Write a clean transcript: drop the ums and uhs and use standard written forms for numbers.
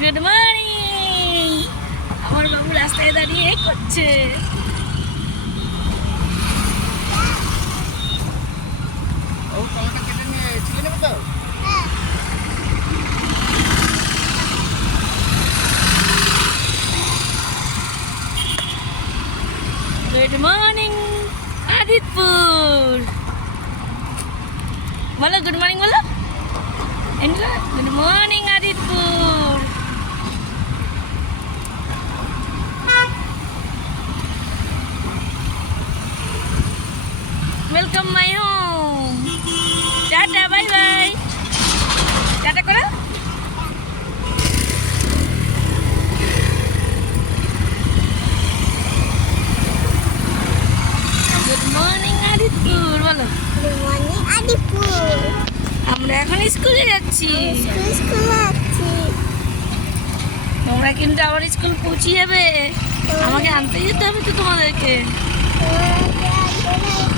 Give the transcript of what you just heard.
Good morning. আমার বাবু রাস্তায় দাঁড়িয়ে করছে। ও কলাটা কেটে নিয়ে ছিলে নেবে তো? Good morning Aditpur. বলো গুড মর্নিং বলো। Good morning Aditpur. Welcome my home. Tata bye bye. Tata করো। গুড মর্নিং আদিতপুর বলো। Good morning Adipur. আমরা এখন স্কুলে যাচ্ছি। স্কুল যাচ্ছি। তোমরা কিন্তু আবার স্কুল পৌঁছে যাবে। আমাকে আনতে যেতে হবে তো তোমাদেরকে। তোমাকে